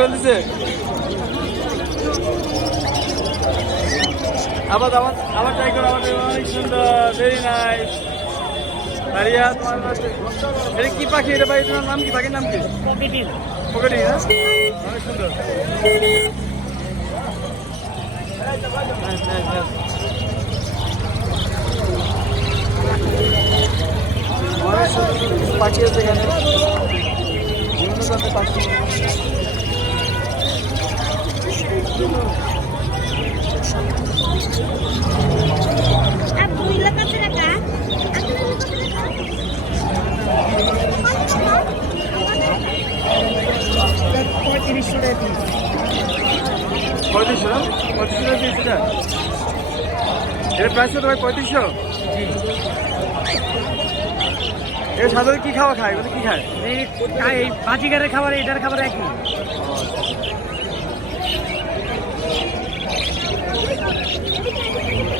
বলতেছে আবার ট্রাই করো। অনেক সুন্দর, ভেরি নাইস। মারিয়া তোমার এটা কি পাখি? এটা ভাই তোমার নাম কি? পাখির নাম কি? পকেটি না? অনেক সুন্দর। অনেক সুন্দর পাখি আছে এখানে, বিভিন্ন ধরনের পাখি। পঁয়ত্রিশশো না? 3500 টাকা পিস এটা? এর প্রাইস কত ভাই? 3500? এটা সাধারণত কি খাওয়া খায়? এগুলো কি খায়? এই বাজিগারের খাবার এটার খাবার একই।